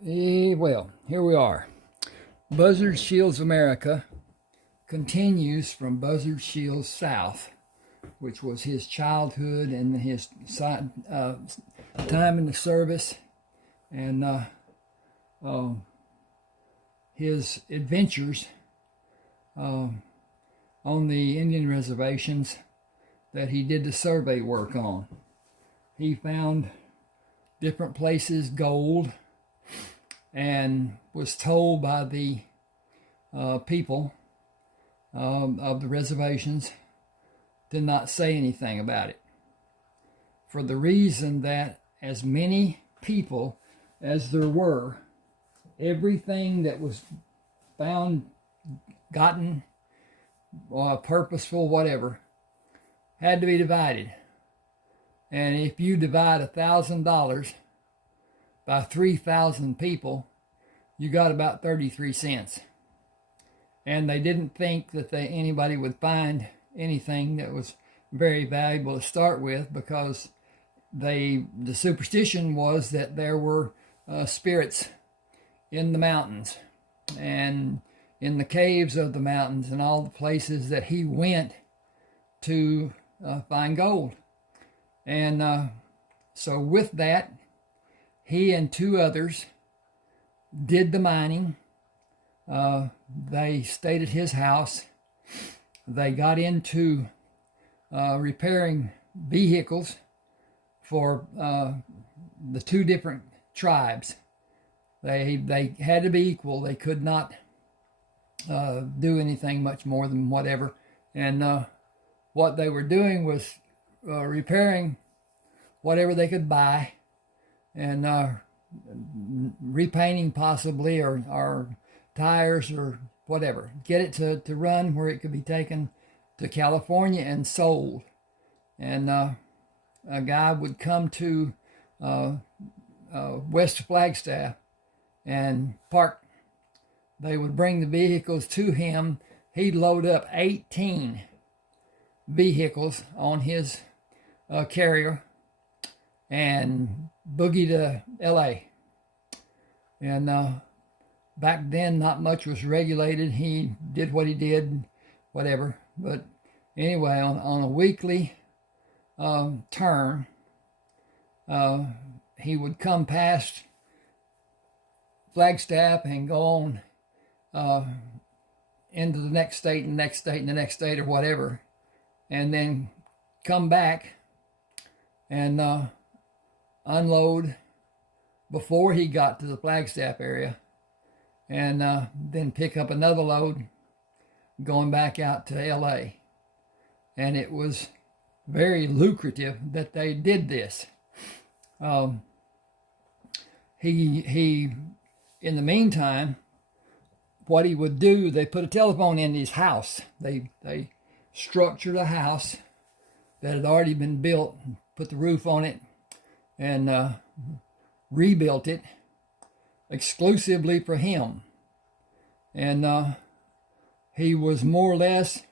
Well, here we are. Buzzard Shields America continues from Buzzard Shields South, which was his childhood and his time in the service and his adventures on the Indian reservations that he did the survey work on. He found different places gold and was told by the people of the reservations to not say anything about it, for the reason that as many people as there were, everything that was found, gotten, purposeful, whatever, had to be divided. And if you divide $1,000 by 3,000 people, you got about 33 cents. And they didn't think that anybody would find anything that was very valuable to start with, because the superstition was that there were spirits in the mountains and in the caves of the mountains and all the places that he went to find gold. And so with that, he and two others did the mining. They stayed at his house. They got into repairing vehicles for the two different tribes. They had to be equal. They could not do anything much more than whatever. And what they were doing was repairing whatever they could buy, and repainting possibly, or tires or whatever. Get it to run where it could be taken to California and sold. And a guy would come to West Flagstaff and park. They would bring the vehicles to him. He'd load up 18 vehicles on his carrier and boogie to LA. And back then not much was regulated. He did what he did, whatever. But anyway, on a weekly turn, he would come past Flagstaff and go on into the next state and next state and the next state or whatever, and then come back and unload before he got to the Flagstaff area, and then pick up another load going back out to LA. And it was very lucrative that they did this. He in the meantime, what he would do, they put a telephone in his house. They structured a house that had already been built, put the roof on it, and rebuilt it exclusively for him. And he was more or less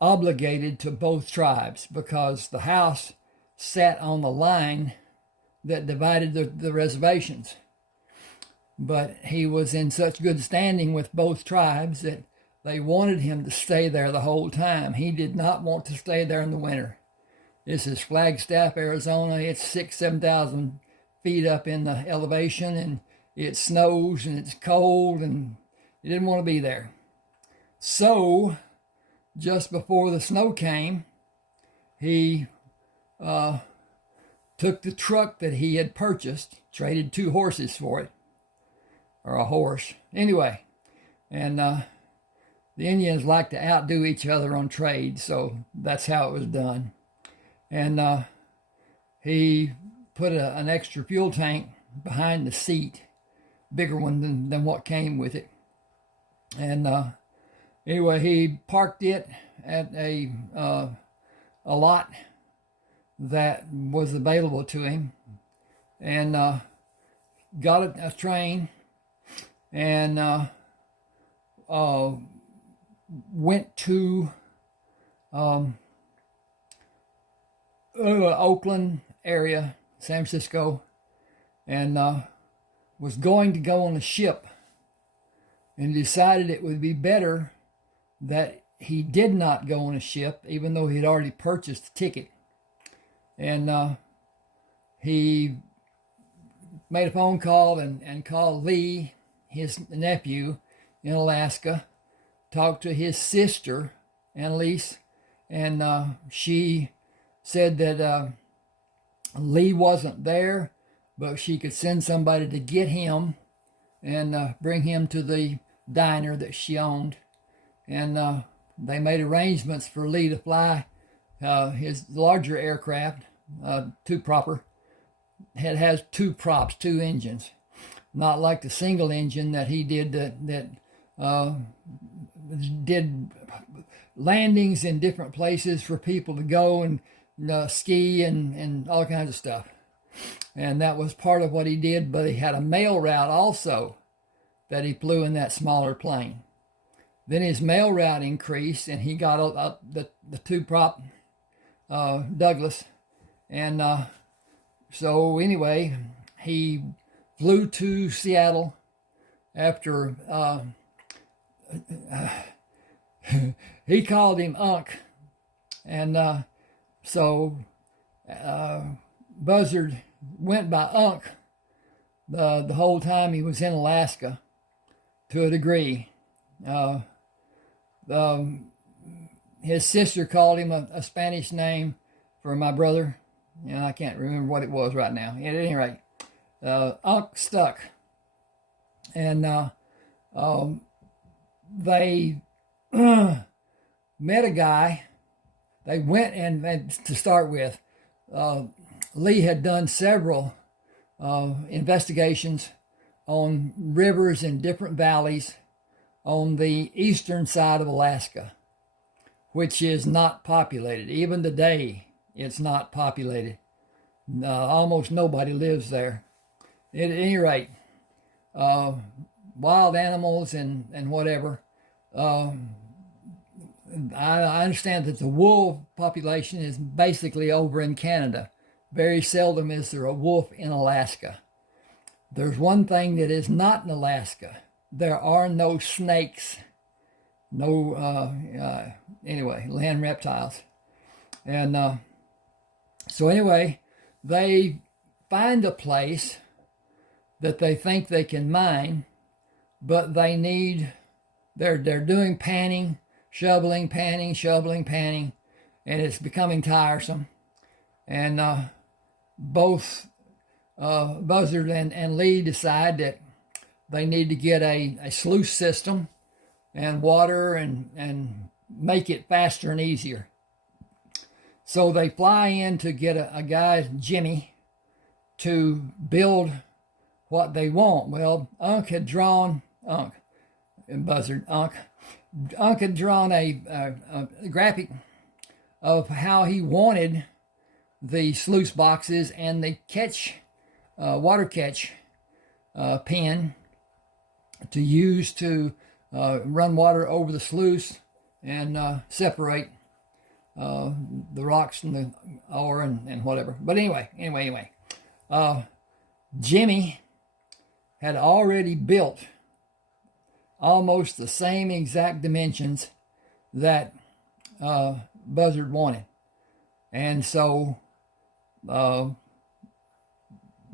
obligated to both tribes, because the house sat on the line that divided the reservations. But he was in such good standing with both tribes that they wanted him to stay there the whole time. He did not want to stay there in the winter. This is Flagstaff, Arizona. It's 7,000 feet up in the elevation, and it snows and it's cold, and he didn't want to be there. So just before the snow came, he took the truck that he had purchased, traded 2 horses for it, or a horse. Anyway, and the Indians like to outdo each other on trade, so that's how it was done. And he put an extra fuel tank behind the seat, bigger one than what came with it. And anyway, he parked it at a lot that was available to him, and got a train, and went to Oakland area, San Francisco, and was going to go on a ship, and decided it would be better that he did not go on a ship, even though he had already purchased a ticket. And he made a phone call and called Lee, his nephew, in Alaska, talked to his sister, Annalise, and she said that Lee wasn't there, but she could send somebody to get him and bring him to the diner that she owned. And they made arrangements for Lee to fly his larger aircraft, two proper. It has two props, two engines, not like the single engine that he did that did landings in different places for people to go and ski and all kinds of stuff. And that was part of what he did, but he had a mail route also that he flew in that smaller plane. Then his mail route increased, and he got the two prop Douglas. And so anyway, he flew to Seattle after he called him Unc. And so Buzzard went by Unc the whole time he was in Alaska, to a degree. His sister called him a Spanish name for my brother, and I can't remember what it was right now. At any rate, Unc stuck. And they met a guy. They went and to start with, Lee had done several investigations on rivers in different valleys on the eastern side of Alaska, which is not populated. Even today, it's not populated. Almost nobody lives there. At any rate, wild animals and whatever. I understand that the wolf population is basically over in Canada. Very seldom is there a wolf in Alaska. There's one thing that is not in Alaska. There are no snakes. No, anyway, land reptiles. And so anyway, they find a place that they think they can mine, but they need, they're doing panning, shoveling, and it's becoming tiresome. And both Buzzard and Lee decide that they need to get a sluice system and water and make it faster and easier. So they fly in to get a guy, Jimmy, to build what they want. Well, Unc had drawn a graphic of how he wanted the sluice boxes and the water catch pen to use to run water over the sluice and separate the rocks from the ore and whatever. But anyway, Jimmy had already built almost the same exact dimensions that Buzzard wanted. And so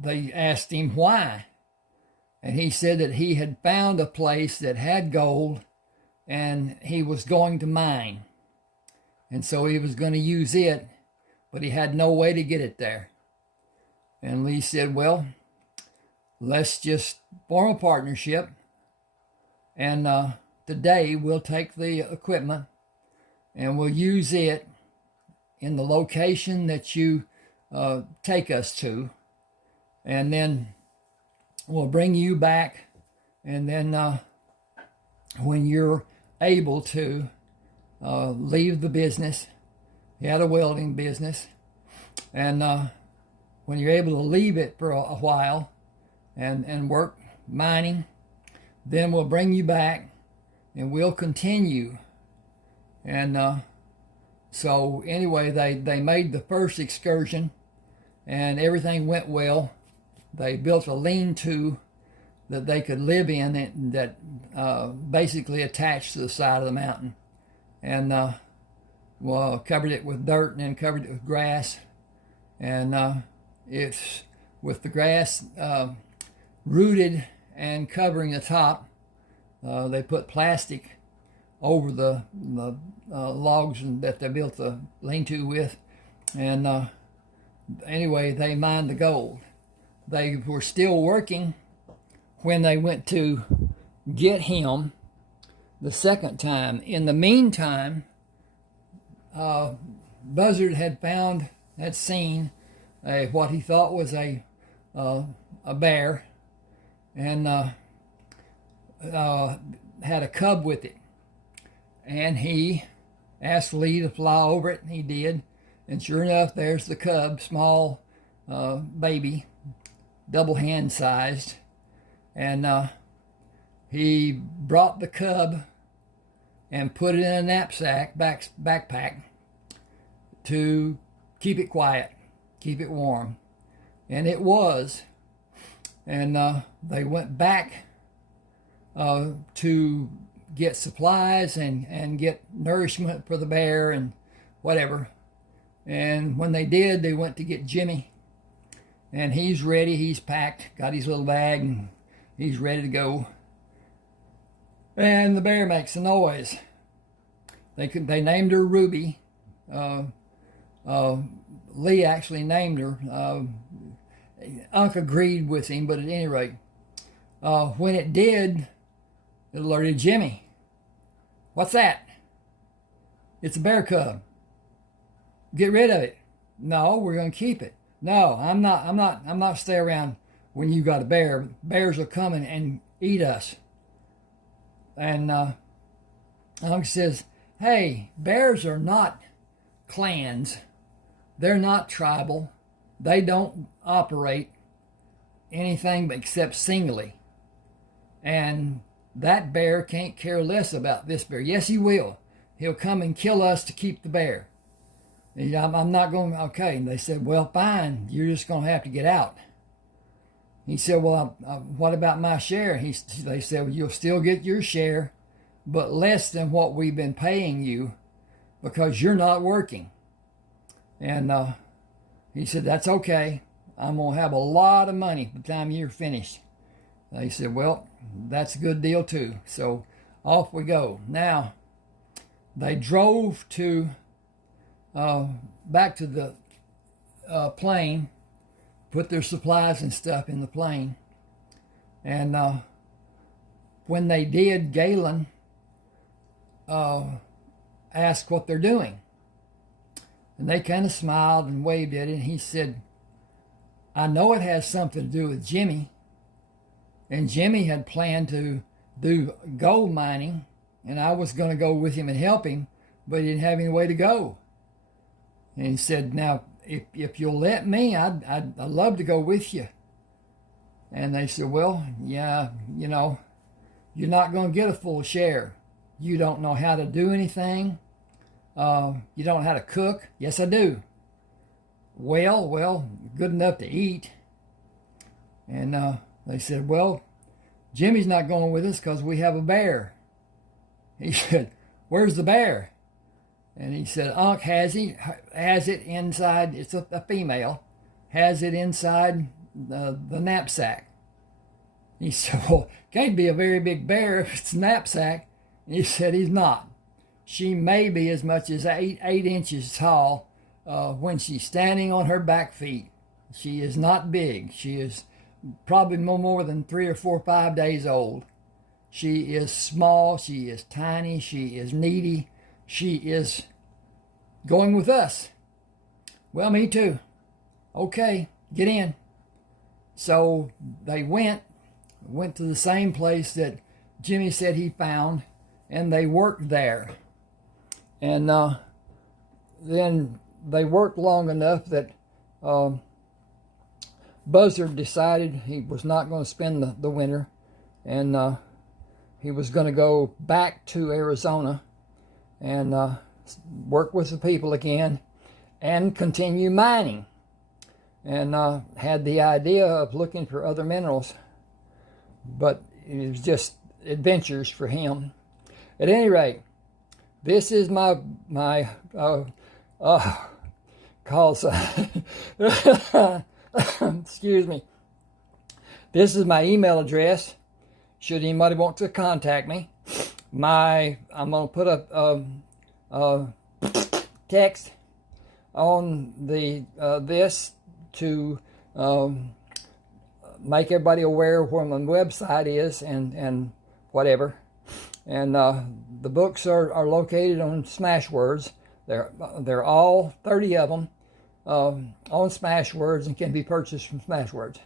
they asked him why. And he said that he had found a place that had gold and he was going to mine. And so he was going to use it, but he had no way to get it there. And Lee said, well, let's just form a partnership. And today we'll take the equipment and we'll use it in the location that you take us to. And then we'll bring you back. And then when you're able to leave the business, he had a welding business. And when you're able to leave it for a while and work mining, then we'll bring you back and we'll continue. And so anyway, they made the first excursion and everything went well. they built a lean-to that they could live in that basically attached to the side of the mountain, and well, covered it with dirt and then covered it with grass, and it's with the grass rooted and covering the top. They put plastic over the logs that they built the lean-to with, and anyway, they mined the gold. They were still working when they went to get him the second time. In the meantime, Buzzard had seen what he thought was a bear, and had a cub with it. And he asked Lee to fly over it, and he did. And sure enough, there's the cub, small baby, double hand sized. And he brought the cub and put it in a knapsack, backpack, to keep it quiet, keep it warm. And it was. And they went back to get supplies and get nourishment for the bear and whatever. And when they did, they went to get Jimmy. And he's ready, he's packed, got his little bag, and he's ready to go. And the bear makes a noise. They named her Ruby. Lee actually named her. Unc agreed with him, but at any rate, when it did, it alerted Jimmy. What's that? It's a bear cub. Get rid of it. No, we're going to keep it. No, I'm not stay around when you got a bear. Bears will come and eat us. And Unc says, hey, bears are not clans. They're not tribal. They don't operate anything except singly. And that bear can't care less about this bear. Yes, he will. He'll come and kill us to keep the bear. And I'm not going, okay. And they said, well, fine. You're just going to have to get out. He said, well, what about my share? They said, well, you'll still get your share, but less than what we've been paying you because you're not working. And he said, that's okay. I'm going to have a lot of money by the time you're finished. They said, well, that's a good deal too. So off we go. Now, they drove to back to the plane, put their supplies and stuff in the plane. And when they did, Galen asked what they're doing. And they kind of smiled and waved at it. And he said, I know it has something to do with Jimmy. And Jimmy had planned to do gold mining, and I was going to go with him and help him, but he didn't have any way to go. And he said, now, if you'll let me, I'd love to go with you. And they said, well, yeah, you know, you're not going to get a full share. You don't know how to do anything. You don't know how to cook. Yes, I do. Well, good enough to eat. And they said, well, Jimmy's not going with us because we have a bear. He said, where's the bear? And he said, Unc has it inside, it's a female, has it inside the knapsack. He said, well, can't be a very big bear if it's a knapsack. And he said, he's not. She may be as much as 8 inches tall when she's standing on her back feet. She is not big. She is probably no more than 3 or 4 or 5 days old. She is small. She is tiny. She is needy. She is going with us. Well, me too. Okay, get in. So they went to the same place that Jimmy said he found, and they worked there. And then they worked long enough that Buzzard decided he was not going to spend the winter, and he was going to go back to Arizona and work with the people again and continue mining. and had the idea of looking for other minerals, but it was just adventures for him. At any rate, this is my calls. Excuse me. This is my email address. Should anybody want to contact me, I'm gonna put a text on the this to make everybody aware of where my website is and whatever. And the books are located on Smashwords. They're all 30 of them on Smashwords and can be purchased from Smashwords.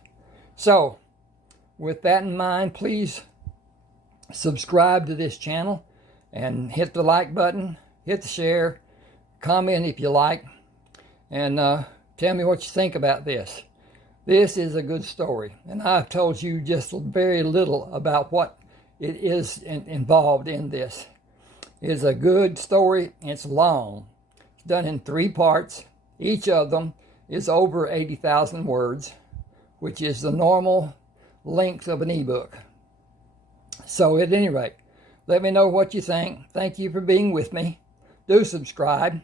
So, with that in mind, please subscribe to this channel and hit the like button, hit the share, comment if you like, and tell me what you think about this. This is a good story, and I've told you just very little about what it is involved in this. It is a good story. It's long. It's done in 3 parts. Each of them is over 80,000 words, which is the normal length of an ebook. So at any rate, let me know what you think. Thank you for being with me. Do subscribe.